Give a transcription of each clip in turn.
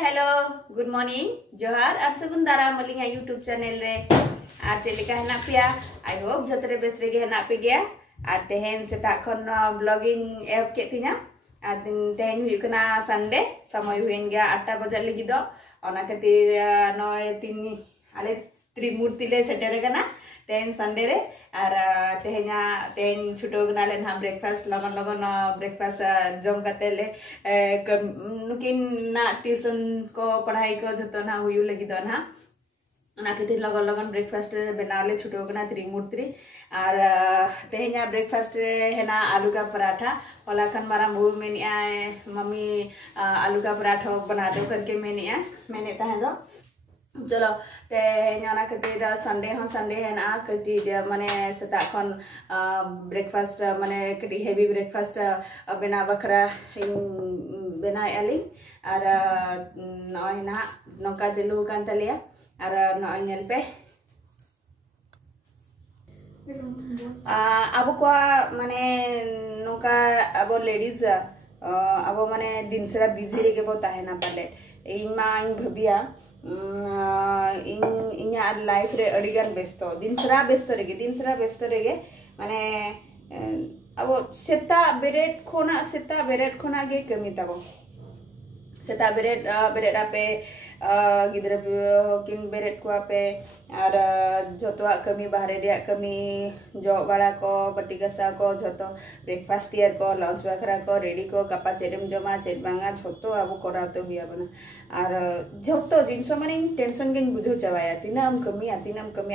Hello good morning जोहार और सगुन दाराम अलिंगा यूट्यूब चैनल रे और चेलिका हेना पिया आई होप जतरे बेस रेगे हेना पे गया और तेहेन सेता खन ब्लॉगिंग एप के तिना और तेहेन हुई कना संडे समय हुईन गया 8टा बजे लगी दो ओना खातिर नय तीन आले त्रिमूर्ति ले सेटेरे कना तेहेन संडे रे और तेहेन छुटो गना ले ना ब्रेकफास्ट लगन लगन ब्रेकफास्ट जम कते ले नुकिन ना ट्यूशन को पढ़ाई को जतो ना हुयु लगी दो ना ओना खातिर लगन लगन ब्रेकफास्ट बनावले छुटो गना त्रिमूर्ति और तेहेना ब्रेकफास्ट हेना आलू का पराठा होला खन मारा बहु मेनिया मम्मी आलू का पराठा बना दो करके मैंने ताहे दो चलो तेना खातिर संडे है ना कटी माने सेता खन ब्रेकफास्ट माने कटी हेवी ब्रेकफास्ट बना बखरा बना आली और नय ना नौका जलू कान तलिया और नय नेल पे अब को माने नौका अब लेडीज अब माने दिन सरा बिजी रेगे बो ताहेना पाले इमा इन भबिया इन्या लाइफ रे अडिगान बेस्तो दिन सरा बेस्तो रेगे माने अब सेता बेरेट खोना गे कमी ताबो सेता बेरेट आपे गिद्रा किन बेरेट को आपे और जतवा कमी बाहरे रे कमी जो बड़ा को पट्टी गसा को जतो ब्रेकफास्ट तैयार को लंच बखरा को रेडी को कपा चेडम जमा चेड बांगा जतो अब कराते हुआ बना और जतो जिनसो माने टेंशन गेन बुझो चावाया तिनाम कमी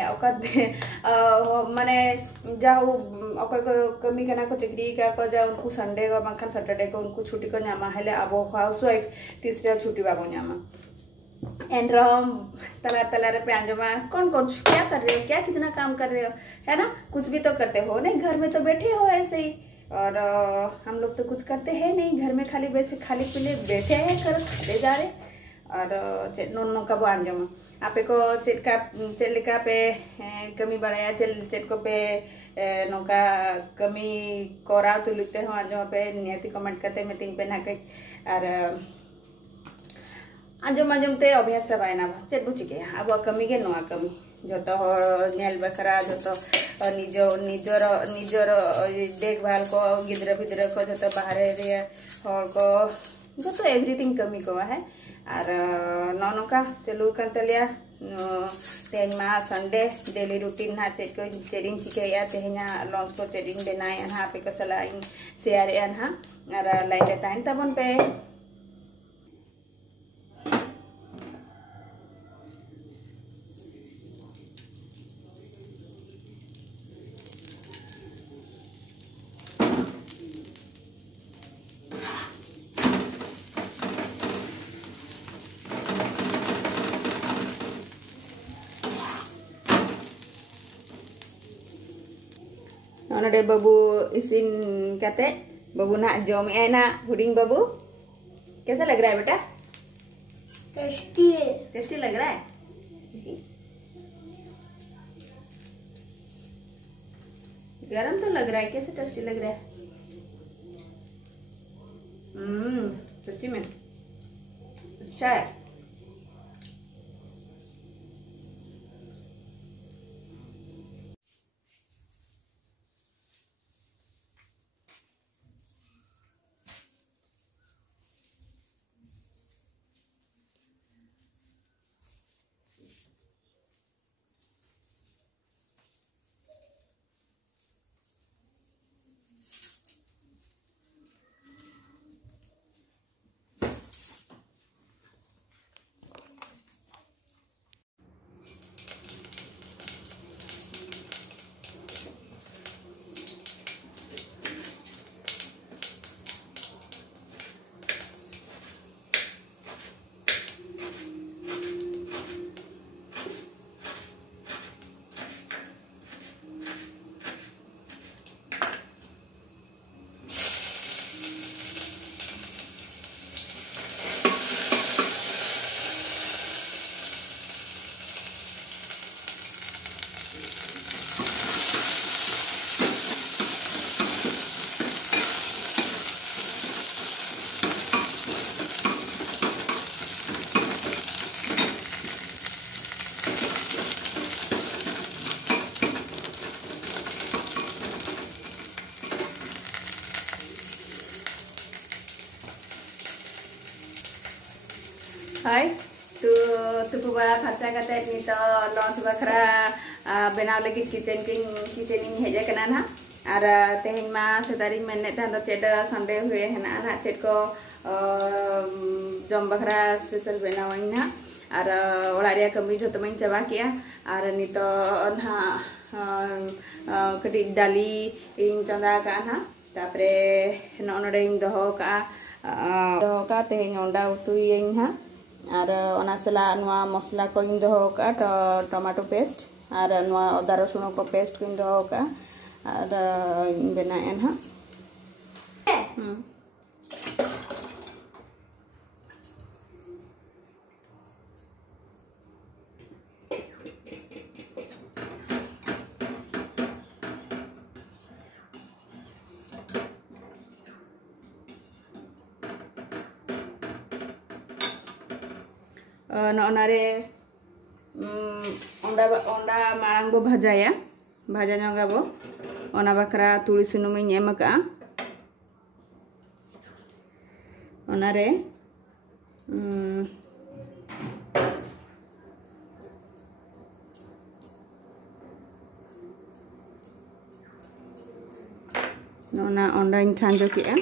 ओका माने जाऊ ओका कमी कना को चक्री का को जा उनको संडे को बांखान सैटरडे को उनको छुट्टी को न्यामा हेले अब हाउसवाइफ तीसरा छुट्टी बाबो न्यामा एंड्रॉम तलार पे आंजमा कौन क्या कर रहे हो, क्या कितना काम कर रहे हो, है ना। कुछ भी तो करते हो नहीं, घर में तो बैठे हो ऐसे ही। और हम लोग तो कुछ करते हैं नहीं, घर में खाली वैसे खाली पीले बैठे हैं कर खाते जा रहे। और नोनो का वो आंजमा आपे को चेलिका पे कमी बढ़ाया चेट को पे नौका कमी कोरा तो लिखते हो आंजमा पे नियति कमेंट करते मैं तीन पे ना कई और आंजम ते अभ्यास चाबायना चेट बुचिके अब कमी के नोआ कमी जतो नेल बखरा जतो निजर देखभाल को गिद्रा भिद्रा को जतो बाहरे रे हर को जतो एवरीथिंग कमी को है। और नौका चलू kan तलिया तेन मा संडे डेली रूटीन ना चेक को चेडिंग चिकेया तेहना लॉन्च को चेडिंग बेनाय अनहा पे को सलाइन शेयर अनहा और लाइट टाइम तबन पे नोडे बाबू इसिन कते बाबू ना जम ए ना हुडिंग बाबू कैसा लग रहा है बेटा? टेस्टी लग रहा है। गरम तो लग रहा है, कैसे टेस्टी लग रहा है? सच्ची में अच्छा है। हाय तो तुकु बड़ा फरसा कते नित लॉन्च बखरा बनाव लगी किचन हेजे कना ना और तेहन मा सेदारी मेने तहन चेड संडे हुए है ना चेड को जम बखरा स्पेशल बनावኝ ना और ओड़ारिया कमी जो तमኝ चाबा किया और नित ना कटी डाली इन चंदा का ना तापरे नोनडे इन दहो का तेहन अंडा उतुयኝ हा और ओना सला नुआ मसला को इन दहो का टमाटो पेस्ट और नुआ अदा रसुन को पेस्ट को इन दहो का और बनाएन हा नौनारे अंडा मांग बो भाजाया भाजा नगा बो ओना बखरा तुड़ी सुनुम एम का ओनारे नोना अंडा इन ठांजो किया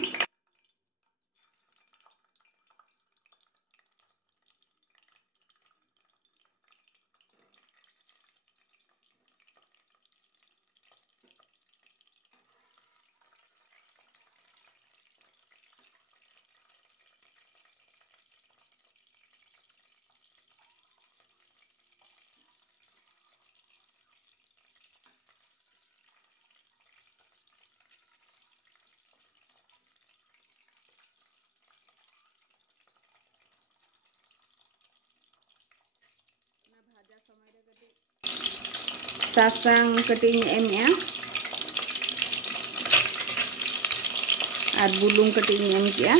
सासांग कटिंग एम और बुलुंग कटिंग एम किया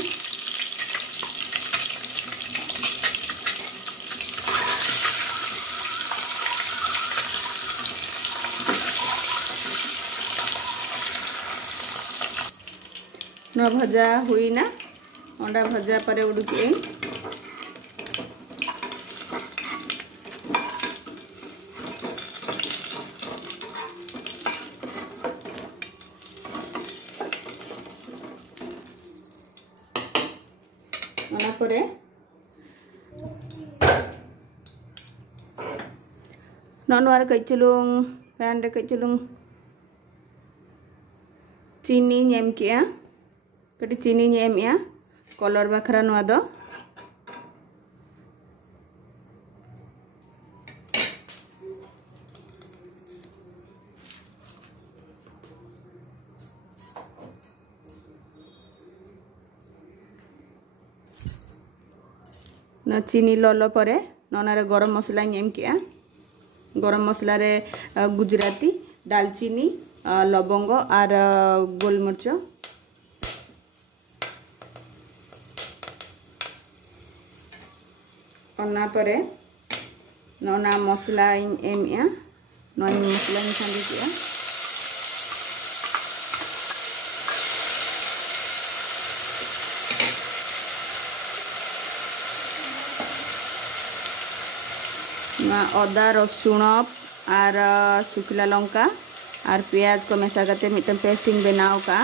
न भजा हुई ना अंडा भजा पर उड़ुके नोनवार कचुलुंग पैन रे कचुलुंग चीनी नेम किया कटी चीनी नेम या कलर बखरा नवा दो न चीनी ललो परे नोनारे गरम मसला नेम किया गरम मसला रे गुजराती दालचीनी लवंग और गोलमरिच ओना परे नोना मसला एम या नोन मसला संगे किया अदा रसुण और शुखला लंका और प्याज को मेसा करते मिटन पेस्टिंग बनाव का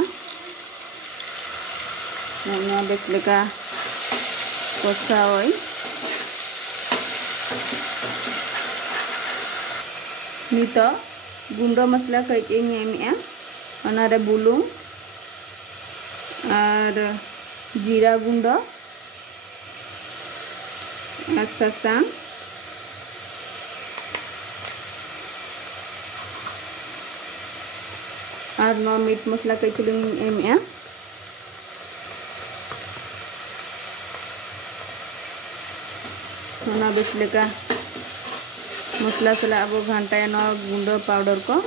बेस लेका कसा नित गुंडो मसला कई एम बुलुंग और जीरा गुंडो और सासांग और नो मीट मसला कई चुलुंग एम बेस लेका मसला सला अब घंटा नो गुंडो पाउडर को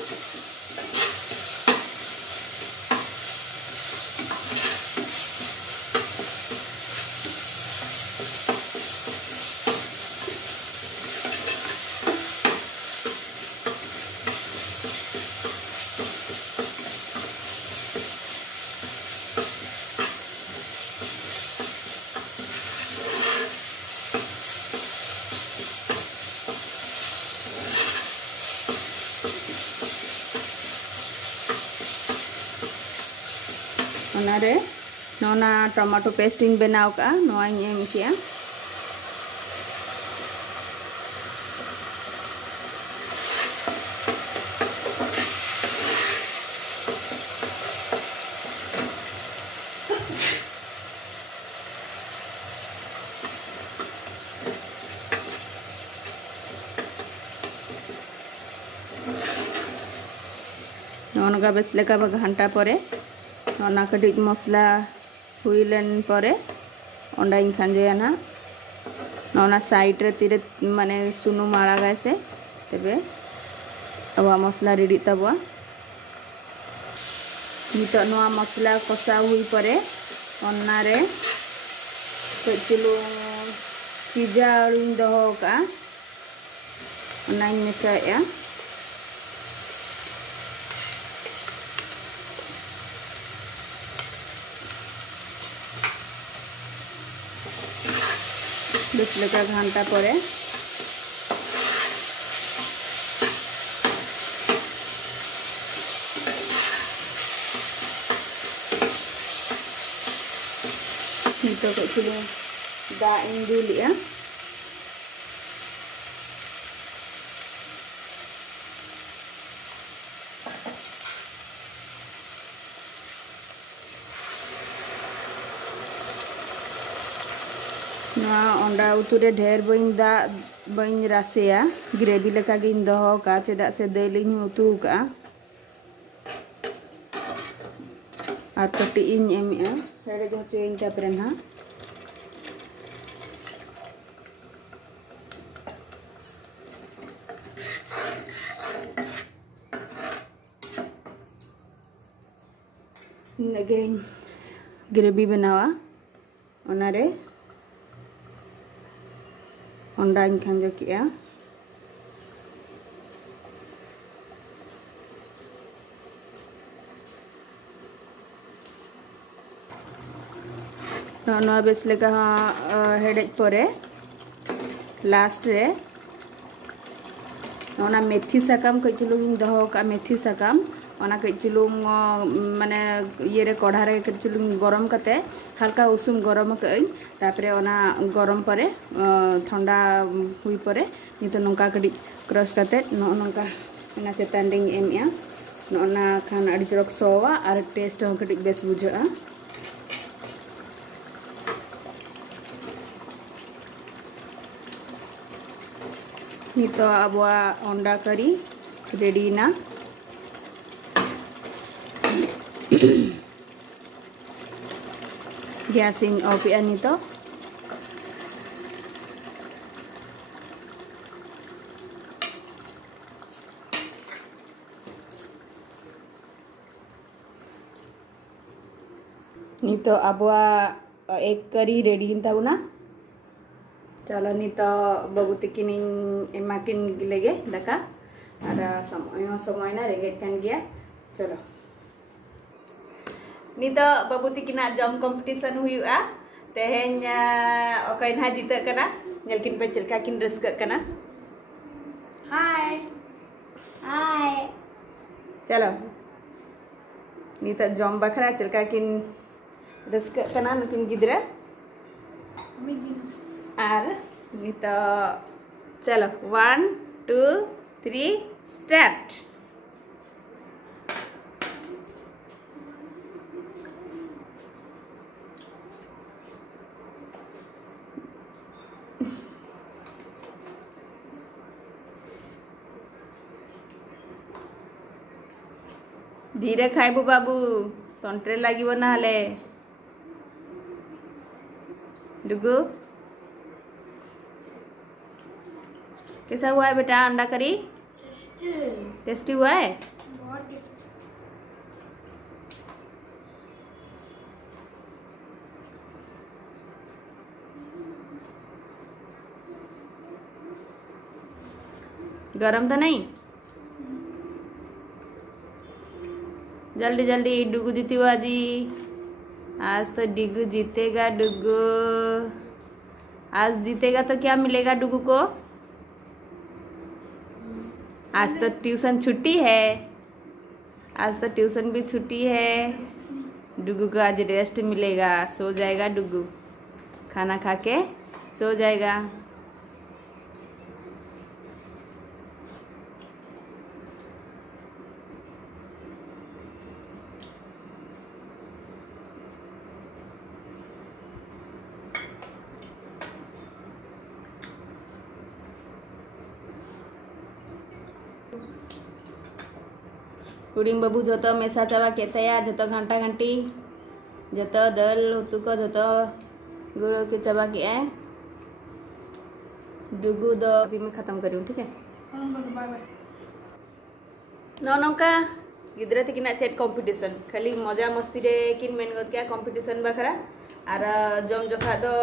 ओनारे नोना टमाटो पेस्ट इन बनाव का नोआई एम किया नोनगा बेस लेका घंटा परे नोना कटिज मसला हुईलेन परे ओंडाइन खांजेया ना नोना साइड रे तीरे माने सुनुम आड़ागा से तबे अवा मसला रेडी तबवा नितो नोआ मसला कसा हुई परे ओन्नारे कचलु पिज्जा आलू दहो का ओनाइन मेसाया बेस लेका घंटा परे नितो कचलु दा इन दुलिया अंडा उतुरे ढेर बई रासेया ग्रेवी लेका गिन दहो का चेदा से दालिन उतु का और कटी इन एमया हेडे हचोइन तापरे ना लगे ग्रेवी बनावा ओनारे अंडा इन खांजो किया नोना बेस लेका हेडेज परे लास्ट रे नोना मेथी साकाम कचुलुंग दहो का मेथी साकाम ओना कचुलुंग माने ये रे कढ़ा रे कचुलुंग गरम कते हल्का उषुम गरम कई तापरे ओना गरम परे ठंडा हुई परे नितो नोंका कडी क्रश कते नोंका ना चेतांडिंग एमया नोना खान अड़ी चरक सोवा और टेस्ट हो कडी बेस बुझा नितो आबवा अंडा करी रेडी ना गैस इन ऑफ या नितो नितो आबवा एक करी रेडी ताउना चलो नितो बाबू तकिन एमाकिन लेगे दाका और समय ना रेगे कान गया चलो नितो बाबू तकिना जम कंपटीशन हुआ तेहेन ओकय ना जीत कना नेलकिन पे चलका किन रस्क कना हाय हाय चलो नितो जम बखरा चलका किन रस्क कना नकिन गिदरा और नितो चलो 1 2 3 स्टार्ट धीरे खाइबू बाबू तंत्रे लगे ना डुगु कैसा हुआ है बेटा अंडा करी टेस्टी हुआ है गरम तो नहीं जल्दी जल्दी डुगु जीती बाजी आज तो डिगु जीतेगा डुगु आज जीतेगा तो क्या मिलेगा डुगु को आज तो ट्यूशन छुट्टी है आज तो ट्यूशन भी छुट्टी है डुगू को आज रेस्ट मिलेगा, सो जाएगा डुगू, खाना खा के सो जाएगा। हुडिंग बाबू जो मेसा चाबा केतया जो घंटा घंटी जो दाल उतु को जो गुड़ के चाबा के डुगू दो अभी मैं खत्म करूँ, ठीक है। नौका गिद्रा तक चेट कंपटीशन खाली मजा मस्ती रे किन मेन गद क्या कंपटीशन बखरा और जम जोखा दो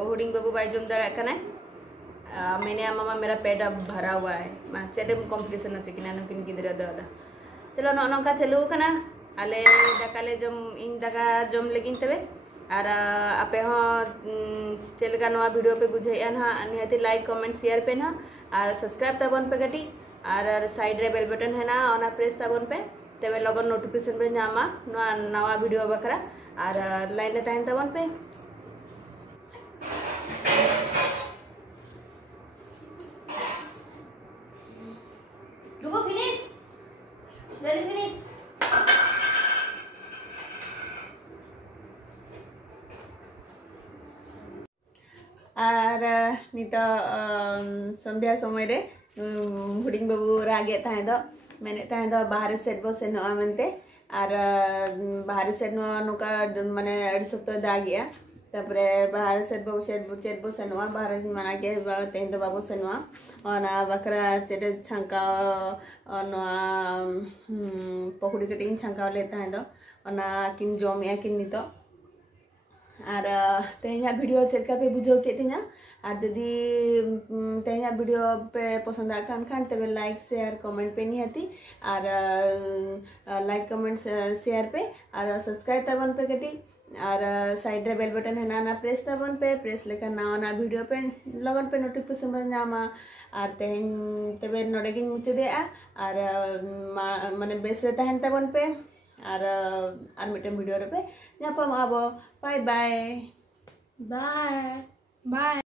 हुडिंग बाबू बाई जम दाड़ा कना मैंने मामा मेरा पेट अब भरा हुआ है मा चेट कंपटीशन अच्छे कि किन गिद्रा दो चलो नौका चलू कना आले दाकाले जम इन दाका जम लगिन तबे और आपे हो चलका नवा वीडियो पे बुझे ना निहाती लाइक कमेंट शेयर पे ना और सब्सक्राइब तबन पे गटी और साइड रे बेल बटन है ना ओना प्रेस तबन पे तबे लगन नोटिफिकेशन पे नामा नवा वीडियो बखरा और लाइन ले तहन तबन पे। डुगू फिनिश जल्दी फिनिश और नित संध्या समय रे हुडिंग बाबू रागे मेने बाहर सेट बो सेन मनते और बाहर सेट नौका माने अड़ी सप्ताह दागिया तापरे बाहर सेट बो सेनवा बाहर मना के तेन तो बाबू सेनवा और बकरा चेटे छांका पकड़ी कटिंग छांका लेता है किन जमे किन नित और तेहना वीडियो चलका पे बुझो के तिना और जदि तेहना वीडियो पे पसंद आकान खान तबे लाइक शेयर कमेंट पे नहीं आती और लाइक कमेंट शेयर पे और सब्सक्राइब तबन पे कटी और साइड रे बेल बटन है ना प्रेस तबन पे प्रेस लेकर ना वीडियो पे लगन पे नोटिफिकेशन बन जामा और तेहन तबे नोडेगिन मुचे दे और माने बेस तहन तबन पे और मिटन वीडियो पे नापम आबो बाय बाय बाय बाय।